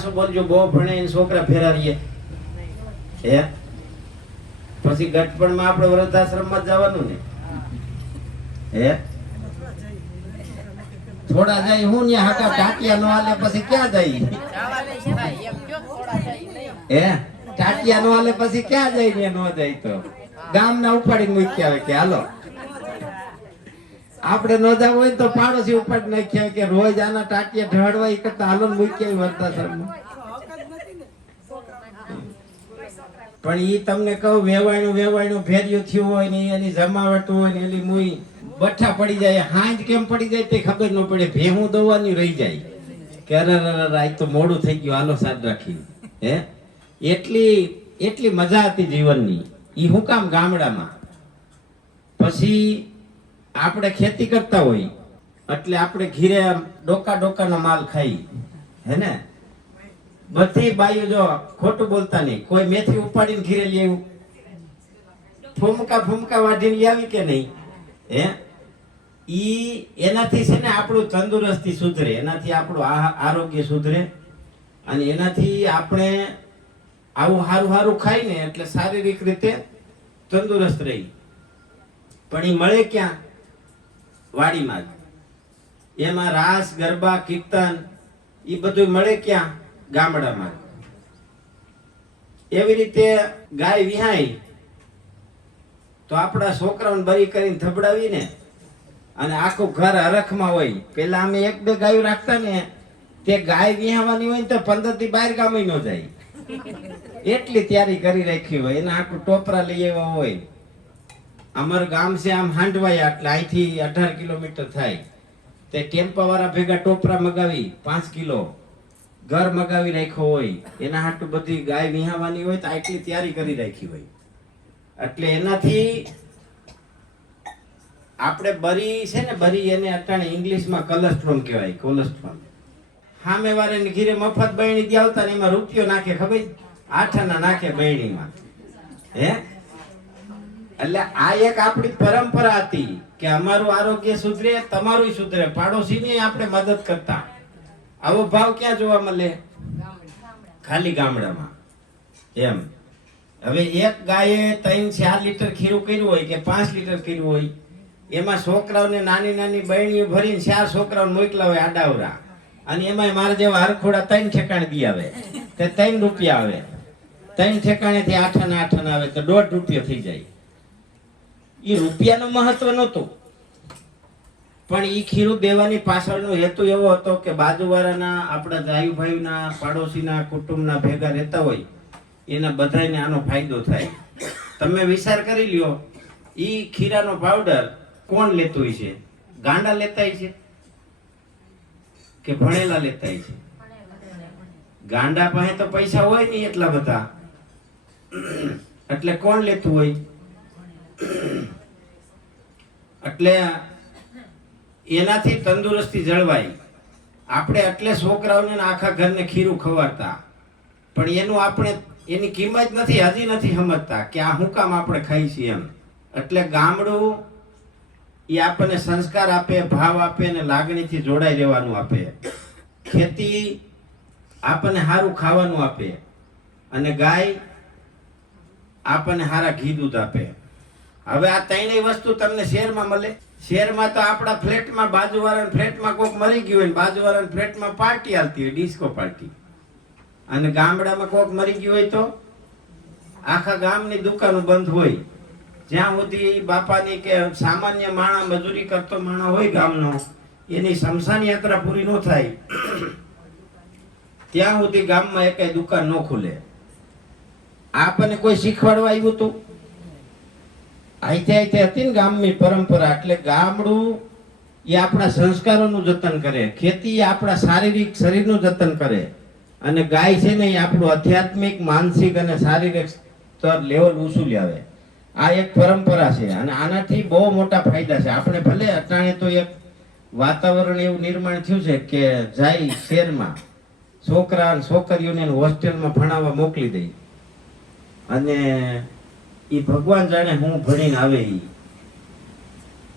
હાસુ બોલજો, બહુ ભણે એને છોકરા ફેરારીએ હે? પછી ગટપણમાં આપણે વૃદ્ધાશ્રમમાં જવાનું ને હે? થોડા જાય હું ને હાકા ટાટિયા નો હાલે પછી ક્યાં જાય હે? ટાટિયા નો હાલે પછી ક્યાં જાય ને નો જાય તો ગામના ઉપાડીને મૂકી આવે કે હાલો. આપણે નો જવું હોય તો પાડોશી ઉપાડી નાખ્યા કે રોજ આના ટાટિયા ઢળવા કરતા હાલો મૂકી આવી વૃદ્ધાશ્રમમાં. પણ ઈ તમને કહું વેવાણું ફેર્યું થયું હોય ને એની જમાવટ હોય ને એની મુઈ બઠ્ઠા પડી જાય, હાંજ કેમ પડી જાય તે ખબર ન પડે, ભેહું દોવાની રહી જાય કે અરે આજ તો મોડું થઈ ગયું હાલો સાદ રાખી હે? એટલી મજા હતી જીવનની. ઈ હું કામ ગામડામાં. પછી આપણે ખેતી કરતા હોય એટલે આપણે ઘીરે ડોકાનો માલ ખાઈ હે ને? બધી બાઈઓ જો ખોટું બોલતા નહીં, કોઈ મેથી ઉપાડીને ઘીરે લઈ આવ્યું, ફૂમકા વાઢીને આવી કે નહીં હે? ઈ એનાથી છે ને આપણું તંદુરસ્તી સુધરે, એનાથી આપણું આરોગ્ય સુધરે અને એનાથી આપણે આવું સારું ખાઈને એટલે શારીરિક રીતે તંદુરસ્ત રહી. પણ એ મળે ક્યાં? વાડીમાં જ. એમાં રાસ ગરબા કીર્તન એ બધું મળે ક્યાં? ગામડામાં. એવી રીતે ગાય વિહાય તો આપણા છોકરાઓને બરી કરીને થબડાવીને અને આખું ઘર હરખમાં હોય. પેલા અમે 1-2 ગાયો રાખતા ને, તે ગાય વિહાવાની હોય ને તો 15 થી 12 ગામે ન જાય, એટલી તૈયારી કરી રાખી હોય. એના આખું ટોપરા લઈ આવ્યા હોય. અમારું ગામ છે આમ હાંડવાયા, એટલે અહીંથી 18 કિલોમીટર થાય. તે ટેમ્પા વાળા ભેગા ટોપરા મગાવી 5 કિલો ઘર મગાવી રાખ્યો હોય. એના હાટું બધી ગાય વિહાવાની હોય તો આટલી તૈયારી કરી રાખી હોય. એટલે એનાથી આપણે બરી છે ને, બરી એને અટાણે ઇંગ્લિશમાં કોલેસ્ટ્રોલ કહેવાય, કોલેસ્ટ્રોલ. સામે વાળાને ઘીરે મફત બહેણી દે આવતા ને એમાં રૂપિયો નાખે, ખબર? 8 આના નાખે બહેણીમાં હે? એટલે આ એક આપણી પરંપરા હતી કે અમારું આરોગ્ય સુધરે, તમારું સુધરે, પાડોશીને આપણે મદદ કરતા. આવો ભાવ ક્યાં જોવા મળે? ખાલી ગામડામાં એમ. હવે એક ગાયે 3-4 લીટર ખીરું કર્યું હોય કે 5 લીટર કર્યું હોય, એમાં છોકરાઓને નાની બહેણીઓ ભરીને 4 છોકરાઓને મોકલા હોય આડાવરા, અને એમાં મારા જેવા હરખોડા 3 ઠેકાણે દી આવે તે 3 રૂપિયા આવે. 3 ઠેકાણે થી 8 આના આવે તો 1.5 રૂપિયો થઈ જાય. એ રૂપિયાનું મહત્વ નહોતું, પણ ઈ ખીરું દેવાની પાછળનો હેતુ એવો હતો કે બાજુવાળાના, આપણા જાયુભાઈના, પાડોશીના, કુટુંબના ભેગા રહેતા હોય એના બધાને આનો ફાયદો થાય. તમે વિચાર કરી લ્યો, ઈ ખીરાનો પાવડર કોણ લેતું હોય છે? ગાંડા લેતા છે કે ભણેલા લેતા છે? ગાંડા પાસે તો પૈસા હોય નહીં એટલા બધા, એટલે કોણ લેતું હોય? એટલે એનાથી તંદુરસ્તી જળવાય. આપણે એટલે છોકરાઓને આખા ઘરને ખીરું ખવાડતા, પણ એનું આપણે એની કિંમત નથી, હજી નથી સમજતા કે આ શું કામ આપણે ખાઈ છીએ એમ. એટલે ગામડું એ આપણને સંસ્કાર આપે, ભાવ આપે અને લાગણીથી જોડાઈ રહેવાનું આપે. ખેતી આપણને સારું ખાવાનું આપે, અને ગાય આપણને સારા ઘી દૂધ આપે. હવે આ ત્રણેય વસ્તુ તમને શહેરમાં મળે? શહેરમાં તો આપણા ફ્લેટમાં, બાજુવાળાના ફ્લેટમાં કોઈક મરી ગયું હોય, બાજુવાળાના ફ્લેટમાં પાર્ટી હાલતી હોય, ડિસ્કો પાર્ટી. અને ગામડામાં કોઈક મરી ગયું હોય તો આખા ગામની દુકાનો બંધ હોય. જ્યાં સુધી બાપાની કે સામાન્ય માણસ, મજૂરી કરતો માણસ હોય ગામનો, એની શમશાન યાત્રા પૂરી ન થાય ત્યાં સુધી ગામમાં એકેય દુકાન ન ખુલે. આપણને કોઈ શીખવાડવા આવ્યું હતું? આઈતે હતી ને ગામની પરંપરા. એટલે ગામડું એ આપણા સંસ્કારોનું જતન કરે, ખેતી એ આપણા શારીરિક શરીરનું જતન કરે, અને ગાય છે ને એ આપણું આધ્યાત્મિક, માનસિક અને શારીરિક સ્તર લેવલ ઊંચું લાવે. આ એક પરંપરા છે અને આનાથી બહુ મોટા ફાયદા છે. આપણે ભલે અટાણે તો એક વાતાવરણ એવું નિર્માણ થયું છે કે જાય શહેરમાં છોકરા અને છોકરીઓને હોસ્ટેલમાં ભણાવવા મોકલી દઈ, અને એ ભગવાન જાણે હું ભણીને આવે. ઈ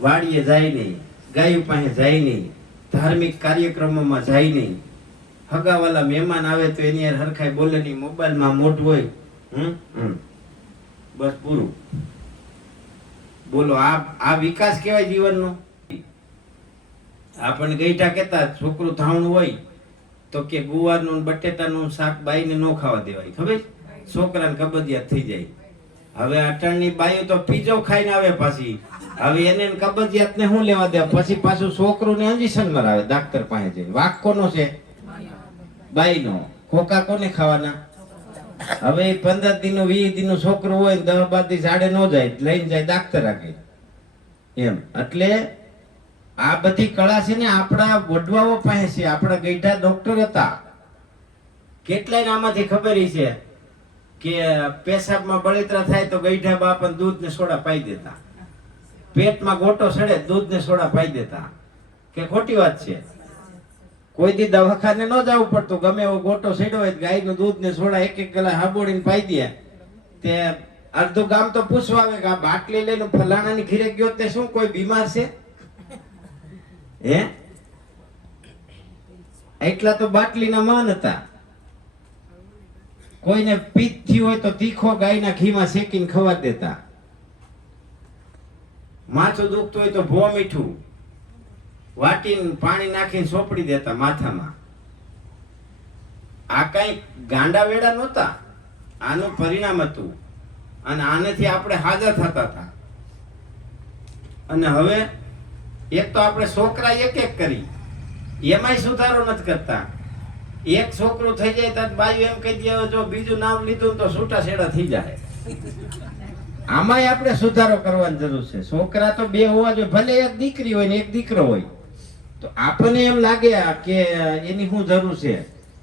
વાડીએ જાય નહીં, ગાયો પાસે જાય નહીં, ધાર્મિક કાર્યક્રમોમાં જાય નહીં, હગાવાલા મહેમાન આવે તો એની યાર હરખાઈ બોલે નહીં, મોબાઈલમાં મોઢું હોય, બસ પૂરું. બોલો આ વિકાસ કેવાય જીવનનો? આપણને ગઈઠા કેતા છોકરું ધાવણું હોય તો કે ગુવારનું બટેટાનું શાક બાઈને ન ખાવા દેવાય, ખબર? છોકરાને કબજિયાત થઈ જાય. હવે અટાણની બાઈઓ તો પીજો ખાઈને આવે પાછી. હવે એને કબજિયાત ને શું લેવા દે? પછી પાછું છોકરું ને ઇન્જેક્શન મરાવે ડાક્ટર પાસે જઈને. વાક કોનો છે? બાઈનો. ખોકા કોને ખાવાના? હવે 15 દિનનું 20 દિનનું છોકરું હોય 10-12 દી ઝાડે ન જાય, લઈને જાય ડાક્ટર આગળ. એમ એટલે આ બધી કળા છે ને આપણા વડવાઓ પાસે છે. આપણા ગઈઢા ડોક્ટર હતા. કેટલાય આમાંથી ખબર છે કે પેશાબમાં બળતરા થાય તો ગઈઢા બાપા દૂધ ને સોડા પાઈ દેતા. પેટમાં ગોટો સડે દૂધ ને સોડા પાઈ દેતા. કે ખોટી વાત છે? કોઈ દી દવાખાને ન જવું પડતું. ગમે એવો ગોટો સડ્યો હોય ગાયનું દૂધ ને સોડા એક ગ્લાસ હાબોડીને પાઈ દે. તે અડધું ગામ તો પૂછવા આવે કે આ બાટલી લઈને ફલાણાની ઘીરે ગયો તે શું કોઈ બીમાર છે? હે? એટલા તો બાટલીના માન હતા. કોઈને પિત્ત થયું હોય તો તીખો ગાયના ઘીમાં શેકીને ખવા દેતા. માથું દુખતું હોય તો ભો મીઠું વાટીને પાણી નાખીને સોપડી દેતા માથામાં. આ કઈ ગાંડા વેડા નહોતા. આનું પરિણામ હતું અને આનેથી આપણે હાજર થતા હતા. અને હવે એક તો આપણે છોકરા એક કરી, એમાંય સુધારો નથી કરતા. એક છોકરું થઈ જાય તો બાયું એમ કહી દે જો બીજું નામ લીધું તો છૂટા છેડા થઈ જાય. આમાંય આપણે સુધારો કરવાની જરૂર છે. છોકરા તો 2 હોવા જોઈએ, ભલે એક દીકરી હોય ને એક દીકરો હોય. તો આપણને એમ લાગે કે એની શું જરૂર છે,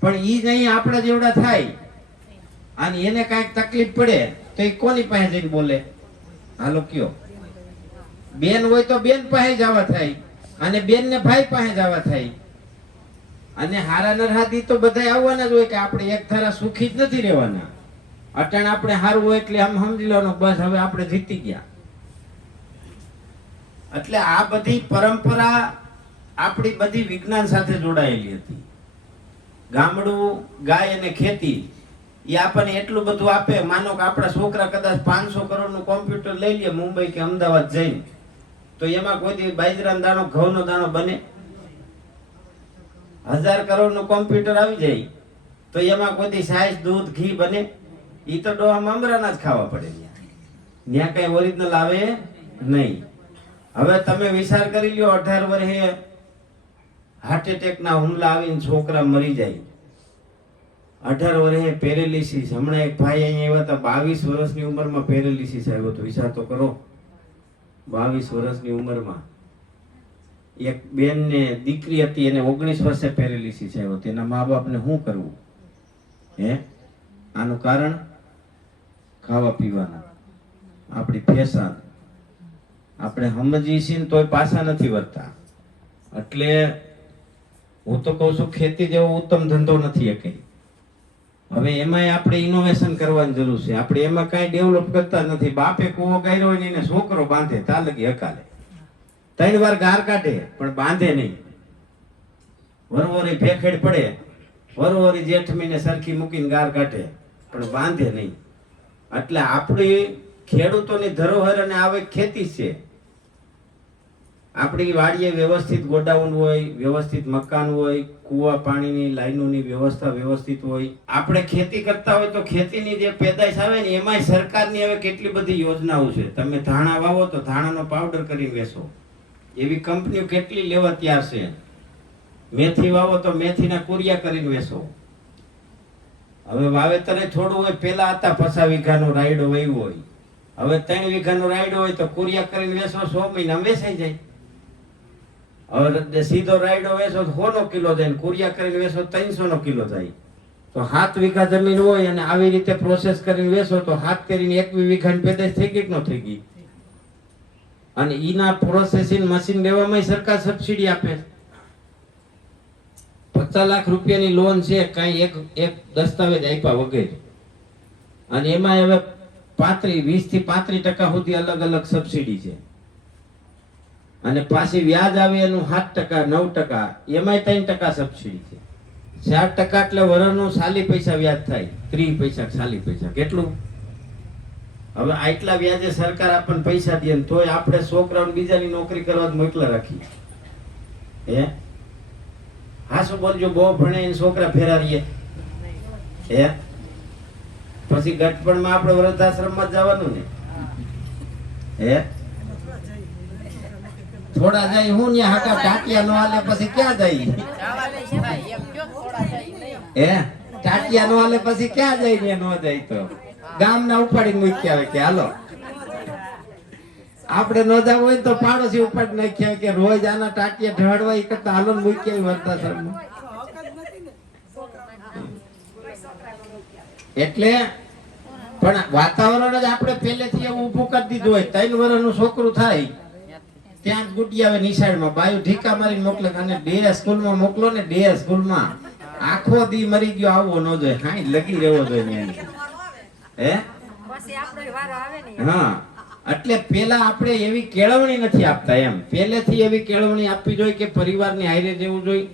પણ ઈ જ અહીં આપણા જેવડા થાય અને એને કાંઈક તકલીફ પડે તો એ કોની પાસે જઈને બોલે? હાલો કયો? બેન હોય તો બેન પાસે જવા થાય અને બેન ને ભાઈ પાસે જવા થાય. અને હારા નરહાદી તો બધા આવવાના જ હોય કે આપણે એક ધારા સુખી જ નથી રહેવાના. અટાણ આપણે હારું હોય એટલે આમ સમજી લેવાનું બસ હવે આપણે જીતી ગયા. એટલે આ બધી પરંપરા આપણી બધી વિજ્ઞાન સાથે જોડાયેલી હતી. ગામડું, ગાય અને ખેતી એ આપણને એટલું બધું આપે. માનો કે આપણા છોકરા કદાચ 500 કરોડનું કોમ્પ્યુટર લઈ લે મુંબઈ કે અમદાવાદ જઈને, તો એમાં કોઈ દી બાજરાનો દાણો ઘઉંનો દાણો બને? 1000 કરોડનું કોમ્પ્યુટર આવી જાય તો એમાં કોઈ દી છાશ, દૂધ, ઘી બને? ઈ તો ડોહા મમરાના જ ખાવા પડે. ત્યાં કઈ ઓરિજિનલ આવે નહીં. હવે તમે વિચાર કરી લ્યો, 18 વર્ષે હાર્ટ એટેક ના હુમલા આવીને છોકરા મરી જાય. 18 વર્ષે પેરેલિસિસ. હમણાં એક ભાઈ અહીંયા આવ્યા હતા, 22 વર્ષની ઉંમરમાં પેરેલિસિસ આવ્યો હતો. વિચાર તો કરો, 22 વર્ષની ઉંમરમાં. એક બેન ને દીકરી હતી, એને 19 વર્ષે પેરેલિસિસ આવ્યો. તેના મા બાપને શું કરવું? હે? આનું કારણ ખાવા પીવાનું, આપણી ફેશન. આપણે સમજીએ છીએ તોય પાછા નથી વળતા. એટલે હું તો કહું છું ખેતી જેવો ઉત્તમ ધંધો નથી એક. હવે એમાંય આપણે ઇનોવેશન કરવાની જરૂર છે. આપણે એમાં કાંઈ ડેવલપ કરતા નથી. બાપે કૂવો ગાયરો હોય ને એને છોકરો બાંધે, તાલગી હકાલે 3 વાર ગાર કાઢે પણ બાંધે નહીં. વરવોરી ફેખેડ પડે, વરવોરી જેઠ મહિને સરખી મૂકીને ગાર કાઢે પણ બાંધે નહીં. એટલે આપણી ખેડૂતોની ધરોહર અને આવક ખેતી છે. આપણી વાડીએ વ્યવસ્થિત ગોડાઉન હોય, વ્યવસ્થિત મકાન હોય, કૂવા પાણીની લાઈનોની વ્યવસ્થા વ્યવસ્થિત હોય. આપણે ખેતી કરતા હોય તો ખેતીની જે પેદાશ આવે ને એમાંય સરકારની હવે કેટલી બધી યોજનાઓ છે. તમે ધાણા વાવો તો ધાણાનો પાવડર કરીને વેચો, એવી કંપનીઓ કેટલી લેવા તૈયાર છે. મેથી વાવો તો મેથીના કુરિયા કરીને વેચો. હવે વાવેતરે થોડું હોય, પેલા હતા 50 વીઘાનો રાયડો વાવ્યો હોય, હવે 3 વીઘાનો રાયડો હોય તો કુરિયા કરીને વેચો, 100 મહિના વેચાઈ જાય. હવે સીધો રાયડો વેચો તો 100 કિલો જાય, કુરિયા કરીને વેચો 300 કિલો જાય. તો 7 વીઘા જમીન હોય અને આવી રીતે પ્રોસેસ કરીને વેચો તો 7 કરીને 21 વીઘાની પેદાશ થઈ ગઈ કે ન થઈ ગઈ? અને ઈના પ્રોસેસિંગ મશીન લેવામાં સરકાર સબસિડી આપે. 50 લાખ રૂપિયાની લોન છે, કઈ એક દસ્તાવેજ આપ્યા વગર. અને એમાં હવે 20 થી 35% સુધી અલગ અલગ સબસિડી છે. અને પાછી વ્યાજ આવે એનું 7%, 9%, એમાંય 3% સબસિડી છે. 4% એટલે વરસનું 40 પૈસા વ્યાજ થાય. 30 પૈસા 40 પૈસા કેટલું? હવે આટલા વ્યાજે સરકાર આપણને પૈસા દે ને તોય આપણે છોકરાઓને બીજાની નોકરી કરવા જ મોકલા રાખી. હે હા શું બોલજો, બહુ ભણે એને છોકરા ફેરારીએ. હે પછી ગટપણમાં આપણે વૃદ્ધાશ્રમમાં જવાનું ને. હે થોડા જાય હું ને હાકા ટાટિયા નો હાલે પછી ક્યાં જાય? હે ટાટિયા નો હાલે પછી ક્યાં જાય ને? નો જાય તો ગામના ઉપાડીને મૂકી આવે કે હાલો. આપણે નો જાવ હોય તો પાડોશી ઉપાડી નાખ્યા કે રોજ આના ટાટિયા ઢળવા એ કરતા હાલો મૂકી આવી વૃદ્ધાશ્રમમાં. એટલે પણ વાતાવરણ જ આપણે પહેલેથી એવું ઊભું કરી દીધું હોય. 3 વર્ષનું છોકરું થાય ત્યાં જ ગુટી આવે નિશાળમાં, બાયું ઢીકા મારીને મોકલે. અને ડે સ્કૂલમાં મોકલો ને, ડે સ્કૂલમાં આખો દી મરી ગયો આવવો ન જોઈએ, હાઈ લગી રહેવો જોઈએ. હે હા એટલે પેલા આપણે એવી કેળવણી નથી આપતા એમ. પહેલેથી એવી કેળવણી આપવી જોઈએ કે પરિવારની હારે રહેવું જોઈએ.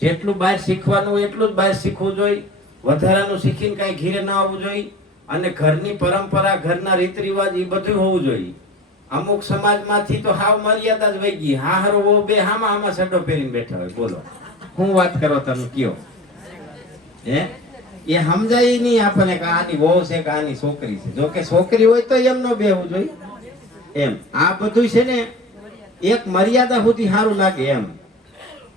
જેટલું બહાર શીખવાનું હોય એટલું જ બહાર શીખવું જોઈએ. વધારાનું શીખીને કઈ ઘીરે ના આવવું જોઈએ. અને ઘરની પરંપરા, ઘરના રીત રિવાજ એ બધું હોવું જોઈએ. અમુક સમાજમાંથી તો હાવ મર્યાદા જ વહી ગઈ. હા હારો બે હામાં સડો પહેરીને બેઠા હોય. બોલો હું વાત કરો તમે કયો? હે એ સમજાય નહીં આપણને કે આની વહુ છે કે આની છોકરી છે. જો કે છોકરી હોય તો એમ ન બેહવું જોઈએ એમ. આ બધું છે ને એક મર્યાદા સુધી સારું લાગે એમ.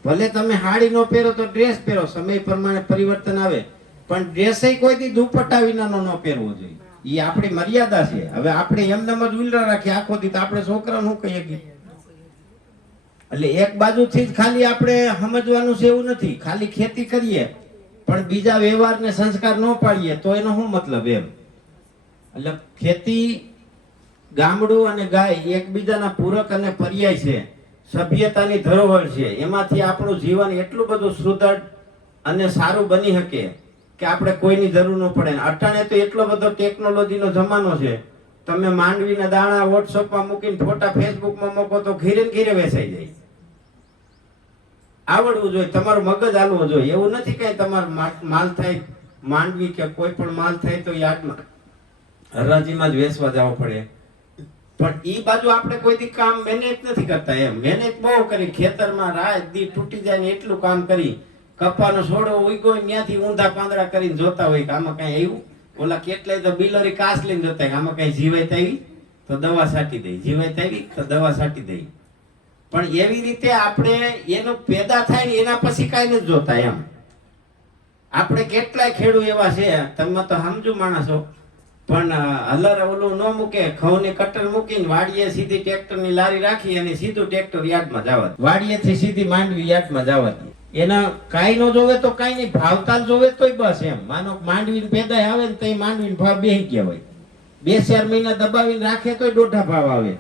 ભલે તમે હાડી નો પહેરો તો ડ્રેસ પહેરો, સમય પ્રમાણે પરિવર્તન આવે, પણ ડ્રેસ કોઈ દી દુપટ્ટા વિનાનો ન પહેરવો જોઈએ. એ આપણી મર્યાદા છે. હવે આપણે એમનેમ જ ઉલરા રાખીએ આખો દી તો આપણે છોકરાને શું કહીએ કે? એટલે એક બાજુથી જ ખાલી આપણે સમજવાનું છે એવું નથી. ખાલી ખેતી કરીએ પણ બીજા વ્યવહારને સંસ્કાર ન પાડીએ તો એનો શું મતલબ એમ? એટલે ખેતી, ગામડું અને ગાય એકબીજાના પૂરક અને પર્યાય છે. સભ્યતાની ધરોહર છે. એમાંથી આપણું જીવન એટલું બધું સુદૃઢ અને સારું બની શકે કે આપણે કોઈની જરૂર ન પડે. અટાણે તો એટલો બધો ટેકનોલોજીનો જમાનો છે. તમે માંડવીના દાણા વોટ્સઅપમાં મૂકીને ફોટા ફેસબુકમાં મૂકો તો ઘીરે ઘીરે વેચાઈ જાય. આવડવું જોઈએ, તમારું મગજ હાલવું જોઈએ. એવું નથી કઈ તમારો માલ થાય માંડવી કે કોઈ પણ માલ થાય તો યાર્ડમાં હરાજીમાં જ વેચવા જવો પડે. પણ ઈ બાજુ આપણે કોઈ દી કામ મહેનત નથી કરતા એમ. મહેનત બહુ કરી, ખેતરમાં રાત દી તૂટી જાય ને એટલું કામ કરી. કપાનો છોડો ઉગ્યો ત્યાંથી ઊંધા પાંદડા કરીને જોતા હોય કે આમાં કઈ આવ્યું. ઓલા કેટલાય તો બિલોરી કાસ લઈને જોતા આમાં કઈ જીવાય આવી તો દવા છાંટી દઈ, જીવાય આવી તો દવા છાંટી દઈ. પણ એવી રીતે આપણે એનું પેદા થાય ને એના પછી કઈ નથી જોતા એમ. આપણે કેટલાય ખેડૂત એવા છે, તમે તો સમજુ માણસો, પણ હલર ઓલું ન મૂકે, ઘઉંની કટર મૂકીને વાડીએ સીધી ટ્રેક્ટરની લારી રાખી અને સીધું ટ્રેક્ટર યાર્ડમાં જવા, વાડીએથી સીધી માંડવી યાર્ડમાં જવા. એના કાઈ ન જોવે તો કઈ નહીં, ભાવતાલ જોવે તોય બસ એમ. માનો માંડવીને પેદાય આવે ને તો માંડવીનો ભાવ બેહી ગયા હોય. 2-4 મહિના દબાવીને રાખે તોય દોઢા ભાવ આવે,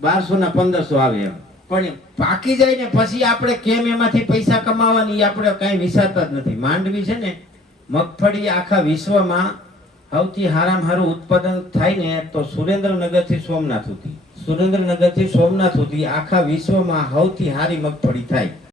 1200 ના 1500 આવે એમ. પણ પાકી જાય ને પછી આપણે કેમ એમાંથી પૈસા કમાવાની આપણે કઈ વિચારતા જ નથી. માંડવી છે ને, મગફળી આખા વિશ્વમાં સૌથી હારામાં હારું ઉત્પાદન થાય ને તો સુરેન્દ્રનગર થી સોમનાથ સુધી, સુરેન્દ્રનગર થી સોમનાથ સુધી આખા વિશ્વમાં સૌથી હારી મગફળી થાય.